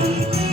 Thank you.